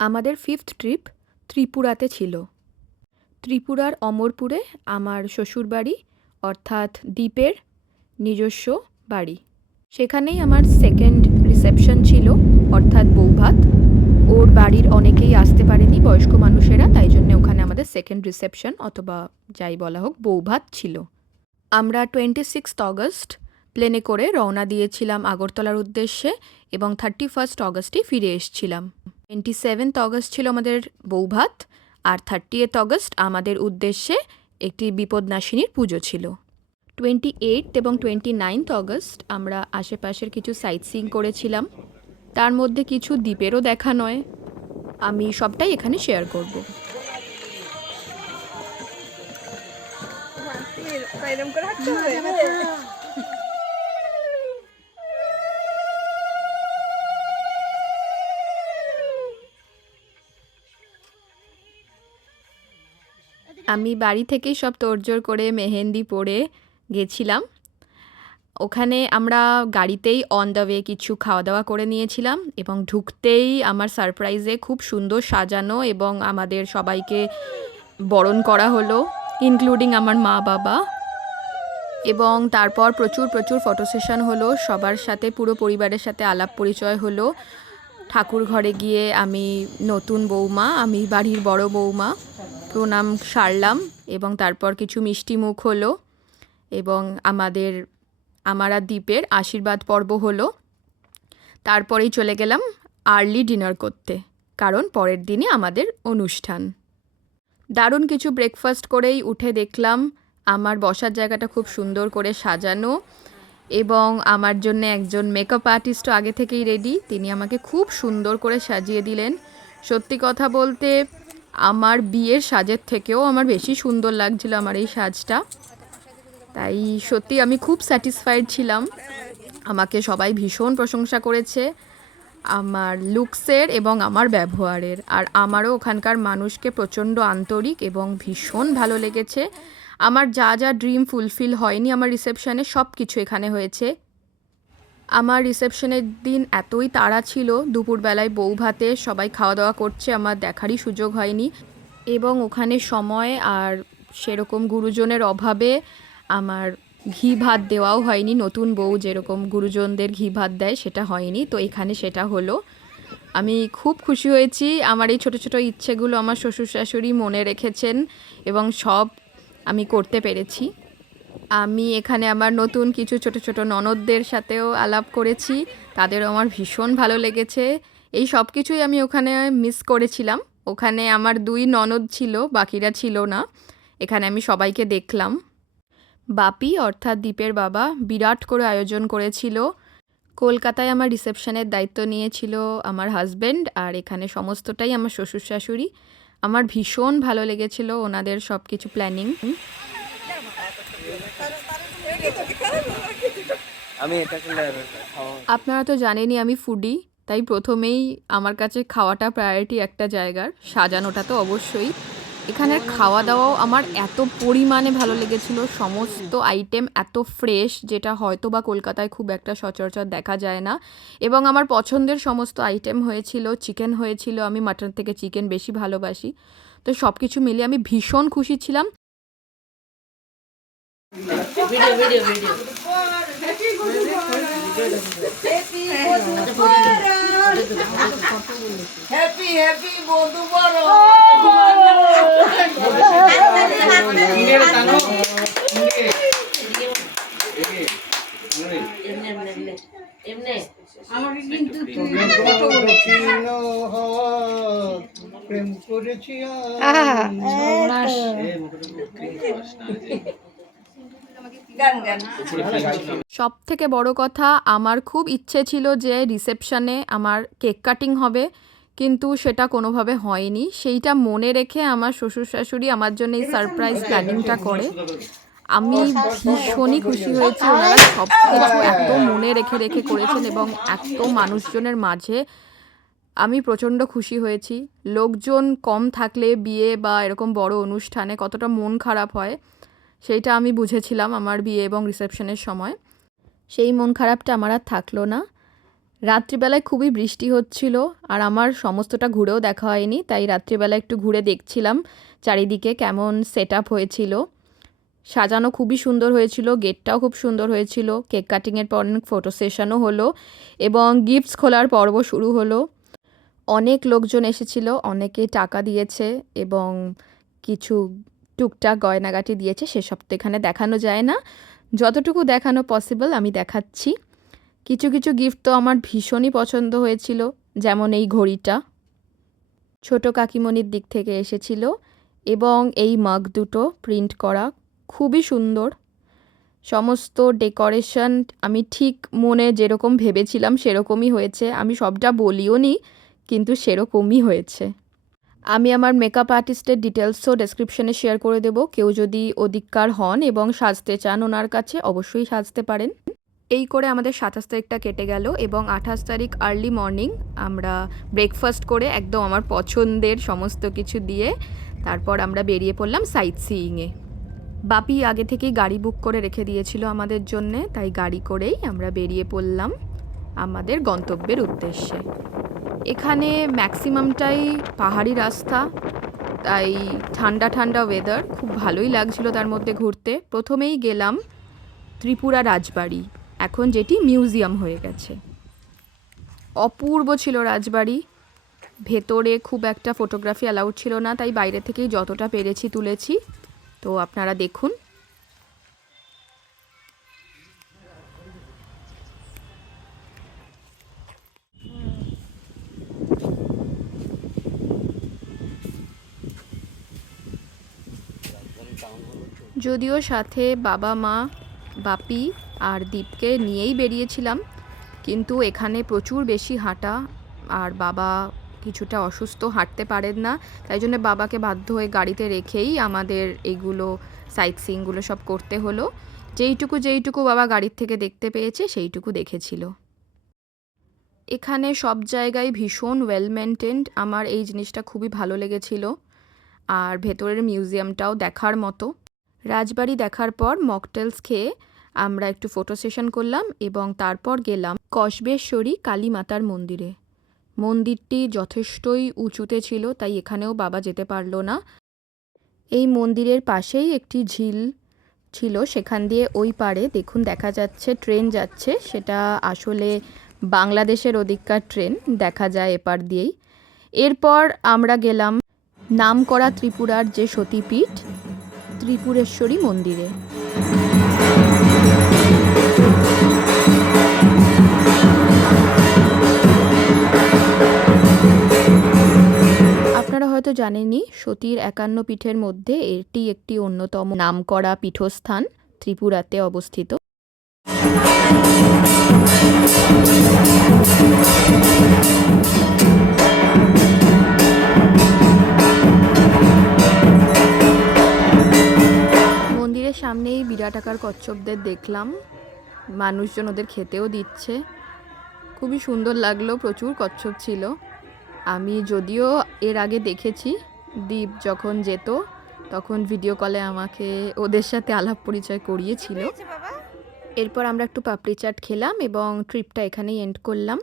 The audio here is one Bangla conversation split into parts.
আমাদের 5th ট্রিপ ত্রিপুরাতে ছিল। ত্রিপুরার অমরপুরে আমার শ্বশুরবাড়ি অর্থাৎ দ্বীপের নিজস্ব বাড়ি। সেখানেই আমার 2nd রিসেপশন ছিল অর্থাৎ বৌভাত। ওর বাড়ির অনেকেই আসতে পারেনি, বয়স্ক মানুষেরা, তাই জন্য ওখানে আমাদের 2nd রিসেপশন অথবা যাই বলা হোক বৌভাত ছিল। আমরা 26 অগস্ট প্লেনে করে রওনা দিয়েছিলাম আগরতলার উদ্দেশ্যে এবং 31 অগস্টে ফিরে এসেছিলাম। 27 অগস্ট ছিল আমাদের বৌভাত আর 30 অগস্ট আমাদের উদ্দেশ্যে একটি বিপদনাশিনীর পুজো ছিল। 28 এবং 29 অগস্ট আমরা আশেপাশের কিছু সাইট সিইং করেছিলাম, তার মধ্যে কিছু দ্বীপেরও দেখা নয়। আমি সবটাই এখানে শেয়ার করব। আমি বাড়ি থেকেই সব তোড়জোড় করে মেহেন্দি পরে গেছিলাম। ওখানে আমরা গাড়িতেই অন দ্য ওয়ে কিছু খাওয়া দাওয়া করে নিয়েছিলাম এবং ঢুকতেই আমার সারপ্রাইজে খুব সুন্দর সাজানো এবং আমাদের সবাইকে বরণ করা হলো, ইনক্লুডিং আমার মা বাবা। এবং তারপর প্রচুর ফটো সেশন হলো, সবার সাথে পুরো পরিবারের সাথে আলাপ পরিচয় হলো। ঠাকুর ঘরে গিয়ে আমি নতুন বৌমা, আমি বাড়ির বড় বৌমা, প্রণাম সারলাম এবং তারপর কিছু মিষ্টি মুখ হলো এবং আমারা দ্বীপের আশীর্বাদ পর্ব হলো। তারপরেই চলে গেলাম আর্লি ডিনার করতে, কারণ পরের দিনে আমাদের অনুষ্ঠান। দারুণ কিছু ব্রেকফাস্ট করেই উঠে দেখলাম আমার বসার জায়গাটা খুব সুন্দর করে সাজানো এবং আমার জন্য একজন মেকআপ আর্টিস্টও আগে থেকেই রেডি। তিনি আমাকে খুব সুন্দর করে সাজিয়ে দিলেন। সত্যি কথা বলতে আমার বিয়ের সাজের থেকেও আমার বেশি সুন্দর লাগছিল আমার এই সাজটা। তাই সত্যি আমি খুব স্যাটিসফাইড ছিলাম। আমাকে সবাই ভীষণ প্রশংসা করেছে আমার লুকসের এবং আমার ব্যবহারের, আর আমারও ওখানকার মানুষকে প্রচণ্ড আন্তরিক এবং ভীষণ ভালো লেগেছে। আমার যা যা ড্রিম ফুলফিল হয়নি আমার রিসেপশনে, সব কিছু এখানে হয়েছে। আমার রিসেপশনের দিন এতই তাড়া ছিল, দুপুরবেলায় বৌভাতে সবাই খাওয়া দাওয়া করছে, আমার দেখারই সুযোগ হয়নি এবং ওখানে সময় আর সেরকম গুরুজনের অভাবে আমার ঘি ভাত দেওয়াও হয়নি। নতুন বউ যেরকম গুরুজনদের ঘি ভাত দেয় সেটা হয়নি, তো এখানে সেটা হলো। আমি খুব খুশি হয়েছি। আমার এই ছোটো ছোটো ইচ্ছেগুলো আমার শ্বশুর শাশুড়ি মনে রেখেছেন এবং সব আমি করতে পেরেছি। আমি এখানে আমার নতুন কিছু ছোট ছোট ননদদের সাথেও আলাপ করেছি, তাদেরও আমার ভীষণ ভালো লেগেছে। এই সব কিছুই আমি ওখানে মিস করেছিলাম। ওখানে আমার 2 ননদ ছিল, বাকিরা ছিল না। এখানে আমি সবাইকে দেখলাম। বাপি অর্থাৎ দ্বীপের বাবা বিরাট করে আয়োজন করেছিল। কলকাতায় আমার রিসেপশনের দায়িত্ব নিয়েছিল আমার হাজব্যান্ড, আর এখানে সমস্তটাই আমার শ্বশুর শাশুড়ি। আমার ভীষণ ভালো লেগেছিল ওনাদের সব কিছু প্ল্যানিং। আপনারা তো জানেনই আমি ফুডি, তাই প্রথমেই আমার কাছে খাওয়াটা প্রায়োরিটি একটা জায়গার, সাজানোটা তো অবশ্যই। এখানের খাওয়া দাওয়াও আমার এত পরিমাণে ভালো লেগেছিল, সমস্ত আইটেম এত ফ্রেশ, যেটা হয়তো বা কলকাতায় খুব একটা সচরাচর দেখা যায় না, এবং আমার পছন্দের সমস্ত আইটেম হয়েছিল। চিকেন হয়েছিল, আমি মাটন থেকে চিকেন বেশি ভালোবাসি, তো সব কিছু মিলিয়ে আমি ভীষণ খুশি ছিলাম। আমাকে কিন্তু প্রেম করেছি সব থেকে বড় কথা, আমার খুব ইচ্ছে ছিল যে রিসেপশনে আমার কেক কাটিং হবে, কিন্তু সেটা কোনোভাবে হয়নি। সেইটা মনে রেখে আমার শ্বশুর শাশুড়ি আমার জন্য এই সারপ্রাইজ প্ল্যানিংটা করে। আমি ভীষণই খুশি হয়েছি। ওনারা সব কিছু এত মনে রেখে রেখে করেছেন এবং এত মানুষজনের মাঝে আমি প্রচণ্ড খুশি হয়েছি। লোকজন কম থাকলে বিয়ে বা এরকম বড় অনুষ্ঠানে কতটা মন খারাপ হয় সেইটা আমি বুঝেছিলাম আমার বিয়ে এবং রিসেপশনের সময়। সেই মন খারাপটা আমার আর থাকলো না। রাত্রিবেলায় খুবই বৃষ্টি হচ্ছিল আর আমার সমস্তটা ঘুরেও দেখা হয়নি, তাই রাত্রিবেলা একটু ঘুরে দেখছিলাম চারিদিকে কেমন সেট আপ হয়েছিল। সাজানো খুবই সুন্দর হয়েছিল, গেটটাও খুব সুন্দর হয়েছিল। কেক কাটিংয়ের পর ফটো সেশনও হলো এবং গিফটস খোলার পর্ব শুরু হলো। অনেক লোকজন এসেছিল, অনেকে টাকা দিয়েছে এবং কিছু টুকটাক গয়নাগাটি দিয়েছে, সেসব তো এখানে দেখানো যায় না। যতটুকু দেখানো পসিবল আমি দেখাচ্ছি। কিছু কিছু গিফট তো আমার ভীষণই পছন্দ হয়েছিল, যেমন এই ঘড়িটা ছোট কাকিমণির দিক থেকে এসেছিল এবং এই মাগ দুটো প্রিন্ট করা, খুবই সুন্দর। সমস্ত ডেকোরেশন আমি ঠিক মনে যেরকম ভেবেছিলাম সেরকমই হয়েছে। আমি সবটা বলিও নি, কিন্তু সেরকমই হয়েছে। আমি আমার মেকআপ আর্টিস্টের ডিটেলসও ডেসক্রিপশনে শেয়ার করে দেবো। কেউ যদি ওদিককার হন এবং সাজতে চান ওনার কাছে, অবশ্যই সাজতে পারেন। এই করে আমাদের ২৭ তারিখটা কেটে গেল এবং ২৮ তারিখ আর্লি মর্নিং আমরা ব্রেকফাস্ট করে একদম আমার পছন্দের সমস্ত কিছু দিয়ে তারপর আমরা বেরিয়ে পড়লাম সাইট সিইংয়ে। বাপি আগে থেকেই গাড়ি বুক করে রেখে দিয়েছিল আমাদের জন্যে, তাই গাড়ি করেই আমরা বেরিয়ে পড়লাম আমাদের গন্তব্যের উদ্দেশ্যে। এখানে ম্যাক্সিমামটাই পাহাড়ি রাস্তা, তাই ঠান্ডা ঠান্ডা ওয়েদার, খুব ভালোই লাগছিল তার মধ্যে ঘুরতে। প্রথমেই গেলাম ত্রিপুরা রাজবাড়ি, এখন যেটি মিউজিয়াম হয়ে গেছে। অপূর্ব ছিল রাজবাড়ি। ভেতরে খুব একটা ফটোগ্রাফি অ্যালাউড ছিল না, তাই বাইরে থেকেই যতটা পেরেছি তুলেছি। তো আপনারা দেখুন। যদিও সাথে বাবা মা বাপি আর দীপকে নিয়েই বেরিয়েছিলাম, কিন্তু এখানে প্রচুর বেশি হাঁটা আর বাবা কিছুটা অসুস্থ, হাঁটতে পারেন না, তাই জন্য বাবাকে বাধ্য হয়ে গাড়িতে রেখেই আমাদের এইগুলো সাইট সিইংগুলো সব করতে হলো। যেইটুকু বাবা গাড়ির থেকে দেখতে পেয়েছে সেইটুকু দেখেছিল। এখানে সব জায়গায় ভীষণ ওয়েল মেনটেন্ড, আমার এই জিনিসটা খুবই ভালো লেগেছিল। আর ভেতরের মিউজিয়ামটাও দেখার মতো। রাজবাড়ি দেখার পর মকটেলস খেয়ে আমরা একটু ফটো সেশন করলাম এবং তারপর গেলাম কসবেশ্বরী কালী মাতার মন্দিরে। মন্দিরটি যথেষ্টই উঁচুতে ছিল, তাই এখানেও বাবা যেতে পারলো না। এই মন্দিরের পাশেই একটি ঝিল ছিল, সেখান দিয়ে ওই পারে দেখুন দেখা যাচ্ছে ট্রেন যাচ্ছে, সেটা আসলে বাংলাদেশের ওদিককার ট্রেন, দেখা যায় এপার দিয়েই। এরপর আমরা গেলাম নামকরা ত্রিপুরার যে সতীপীঠ ত্রিপুরেশ্বরী মন্দিরে। আপনারা হয়তো জানেনই, সতীর ৫১ পীঠের মধ্যে এটি একটি অন্যতম নামকরা পীঠস্থান, ত্রিপুরাতে অবস্থিত। মন্দিরের সামনেই বিরাটাকার কচ্ছপদের দেখলাম, মানুষজন ওদের খেতেও দিচ্ছে, খুবই সুন্দর লাগলো। প্রচুর কচ্ছপ ছিল। আমি যদিও এর আগে দেখেছি, দীপ যখন যেত তখন ভিডিও কলে আমাকে ওদের সাথে আলাপ পরিচয় করিয়েছিল। এরপর আমরা একটু পাপড়ি চাট খেলাম এবং ট্রিপটা এখানেই এন্ড করলাম।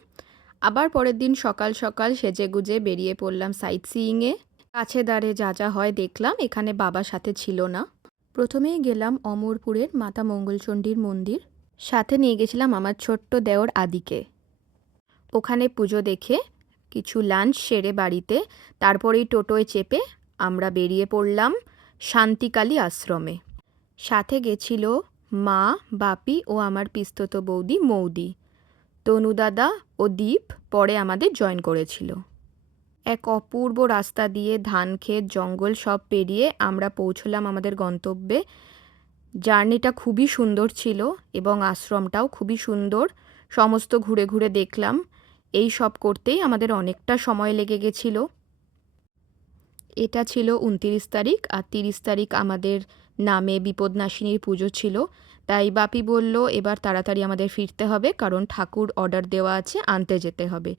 আবার পরের দিন সকাল সকাল সেজেগুজে বেরিয়ে পড়লাম সাইট সিইংয়ে। কাছে দাঁড়ে যা যা হয় দেখলাম, এখানে বাবা সাথে ছিল না। প্রথমেই গেলাম অমরপুরের মাতা মঙ্গলচণ্ডীর মন্দির, সাথে নিয়ে গেছিলাম আমার ছোট্ট দেওর আদিকে। ওখানে পুজো দেখে কিছু লাঞ্চ সেরে বাড়িতে তারপরেই টোটোয় চেপে আমরা বেরিয়ে পড়লাম শান্তিকালী আশ্রমে। সাথে গেছিল মা, বাপি ও আমার পিস্তত বৌদি মৌদি। তনু দাদা ও দীপ পরে আমাদের জয়েন করেছিল। এক অপূর্ব রাস্তা দিয়ে ধান ক্ষেত জঙ্গল সব পেরিয়ে আমরা পৌঁছলাম আমাদের গন্তব্যে। জার্নিটা খুবই সুন্দর ছিল এবং আশ্রমটাও খুবই সুন্দর, সমস্ত ঘুরে ঘুরে দেখলাম। এই সব করতেই আমাদের অনেকটা সময় লেগে গেছিল। এটা ছিল ২৯ তারিখ, আর ৩০ তারিখ আমাদের নামে বিপদনাশিনীর পুজো ছিল, তাই বাপি বলল এবার তাড়াতাড়ি আমাদের ফিরতে হবে, কারণ ঠাকুর অর্ডার দেওয়া আছে, আনতে যেতে হবে।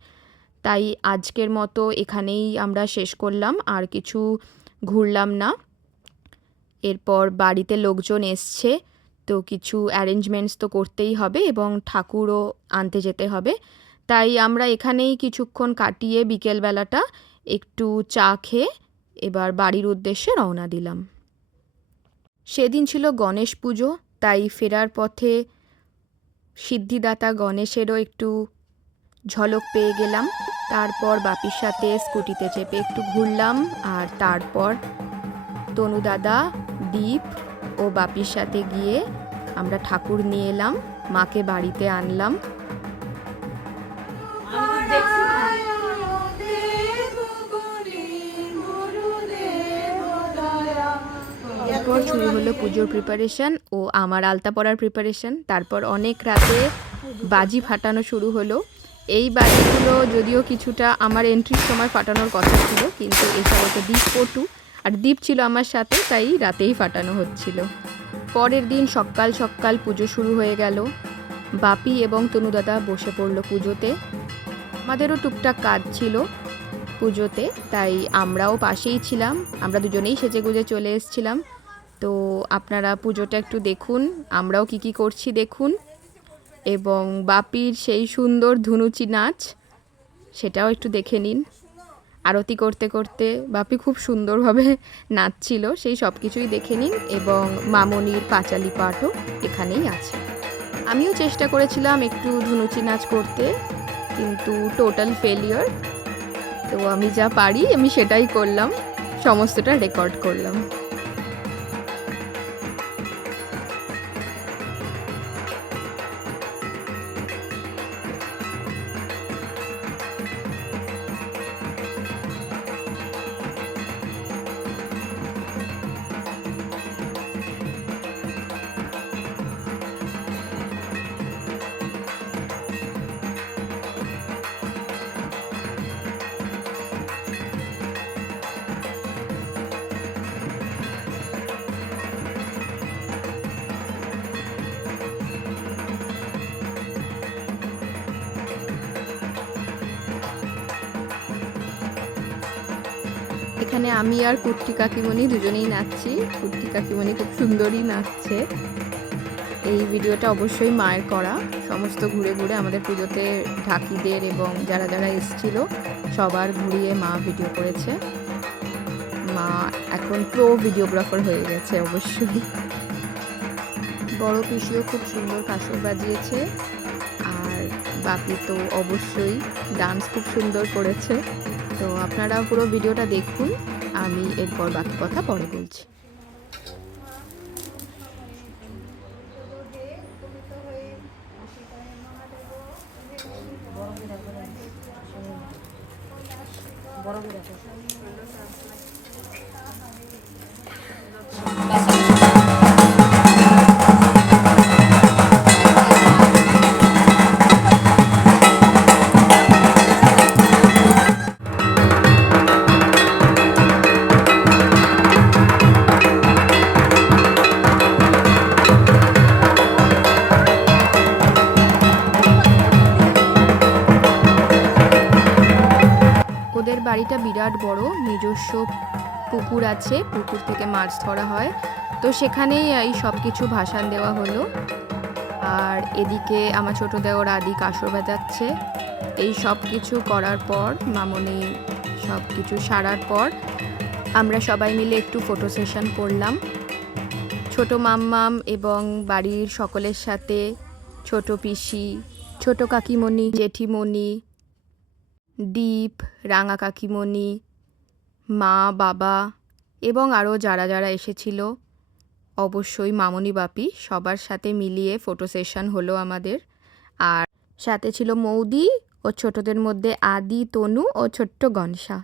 তাই আজকের মতো এখানেই আমরা শেষ করলাম, আর কিছু ঘুরলাম না। এরপর বাড়িতে লোকজন এসছে, তো কিছু অ্যারেঞ্জমেন্টস তো করতেই হবে এবং ঠাকুরও আনতে যেতে হবে, তাই আমরা এখানেই কিছুক্ষণ কাটিয়ে বিকেলবেলাটা একটু চা খেয়ে এবার বাড়ির উদ্দেশ্যে রওনা দিলাম। সেদিন ছিল গণেশ পুজো, তাই ফেরার পথে সিদ্ধিদাতা গণেশেরও একটু ঝলক পেয়ে গেলাম। তারপর বাপির সাথে স্কুটিতে চেপে একটু ঘুরলাম, আর তারপর তনু দাদা, দীপ ও বাপির সাথে গিয়ে আমরা ঠাকুর নিয়ে এলাম, মাকে বাড়িতে আনলাম। এরপর শুরু হলো পুজোর প্রিপারেশন ও আমার আলতা পরার প্রিপারেশন। তারপর অনেক রাতে বাজি ফাটানো শুরু হলো। এই বাজিগুলো যদিও কিছুটা আমার এন্ট্রির সময় ফাটানোর কথা ছিল, কিন্তু এছাড়াও তো দীপ পটু আর দীপ ছিল আমার সাথে, তাই রাতেই ফাটানো হচ্ছিল। পরের দিন সকাল সকাল পুজো শুরু হয়ে গেল। বাপি এবং তনুদাদা বসে পড়লো পুজোতে। আমাদেরও টুকটাক কাজ ছিল পুজোতে, তাই আমরাও পাশেই ছিলাম। আমরা দুজনেই সেজেগুজে চলে এসেছিলাম। তো আপনারা পুজোটা একটু দেখুন, আমরাও কি করছি দেখুন। এবং বাপির সেই সুন্দর ধুনুচি নাচ, সেটাও একটু দেখে নিন। আরতি করতে করতে বাপি খুব সুন্দরভাবে নাচছিল, সেই সব কিছুই দেখে নিন। এবং মামনির পাঁচালি পাঠও এখানেই আছে। আমিও চেষ্টা করেছিলাম একটু ধুনুচি নাচ করতে, কিন্তু টোটাল ফেলিওর। তো আমি যা পারি আমি সেটাই করলাম, সমস্তটা রেকর্ড করলাম। এখানে আমি আর কুট্টি কাকিমণি দুজনেই নাচছি। কুট্টি কাকিমণি খুব সুন্দরই নাচছে। এই ভিডিওটা অবশ্যই মায়ের করা। সমস্ত ঘুরে ঘুরে আমাদের পুজোতে ঢাকিদের এবং যারা যারা এসেছিল সবার ঘুরিয়ে মা ভিডিও করেছে। মা এখন প্রো ভিডিওগ্রাফার হয়ে গেছে অবশ্যই। বড় পিসিও খুব সুন্দর কাসর বাজিয়েছে, আর বাপি তো অবশ্যই ডান্স খুব সুন্দর করেছে। তো আপনারা পুরো ভিডিওটা দেখুন, আমি এরপর বাকি কথা পরে বলছি। ওদের বাড়িটা বিরাট বড়, নিজস্ব পুকুর আছে, পুকুর থেকে মাছ ধরা হয়। তো সেখানেই এই সব কিছু ভাসান দেওয়া হলো। আর এদিকে আমার ছোটো দেওর আদি কাসর বাজাচ্ছে। এই সব কিছু করার পর, মামনি সব কিছু সারার পর আমরা সবাই মিলে একটু ফটো সেশন করলাম। ছোট মাম্মাম এবং বাড়ির সকলের সাথে ছোট পিসি, ছোট কাকিমণি, জেঠিমণি, দীপ, রাঙা কাকিমণি, মা, বাবা এবং আরও যারা যারা এসেছিল, অবশ্যই মামনি, বাপি সবার সাথে মিলিয়ে ফটো সেশন হলো আমাদের। আর সাথে ছিল মৌদি ও ছোটদের মধ্যে আদি, তনু ও ছোট্ট গনসা।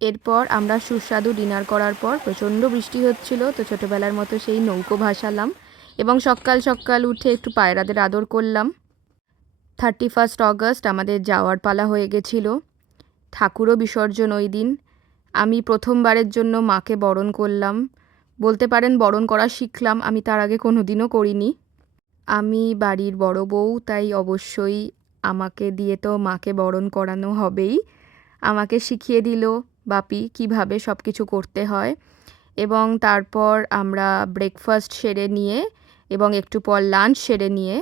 এরপর আমরা সুস্বাদু ডিনার করার পর প্রচণ্ড বৃষ্টি হচ্ছিল, তো ছোটোবেলার মতো সেই নৌকো ভাসালাম এবং সকাল সকাল উঠে একটু পায়রাদের আদর করলাম। 31 অগস্ট আমাদের যাওয়ার পালা হয়ে গেছিল। ঠাকুরও বিসর্জন ওই দিন। আমি প্রথমবারের জন্য মাকে বরণ করলাম, বলতে পারেন বরণ করা শিখলাম, আমি তার আগে কোনো দিনও করিনি। আমি বাড়ির বড় বউ, তাই অবশ্যই আমাকে দিয়ে তো মাকে বরণ করানো হবেই। আমাকে শিখিয়ে দিল বাপি কিভাবে সব কিছু করতে হয়। এবং তারপর আমরা ব্রেকফাস্ট সেরে নিয়ে এবং একটু পর লাঞ্চ সেরে নিয়ে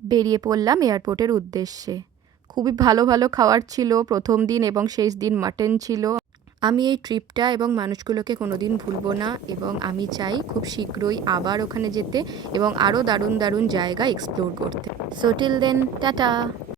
বেরিয়ে পড়লাম এয়ারপোর্টের উদ্দেশ্যে। খুবই ভালো ভালো খাবার ছিল প্রথম দিন এবং শেষ দিন মাটন ছিল। আমি এই ট্রিপটা এবং মানুষগুলোকে কোনোদিন ভুলবো না এবং আমি চাই খুব শীঘ্রই আবার ওখানে যেতে এবং আরও দারুণ দারুণ জায়গা এক্সপ্লোর করতে। So till then, tata.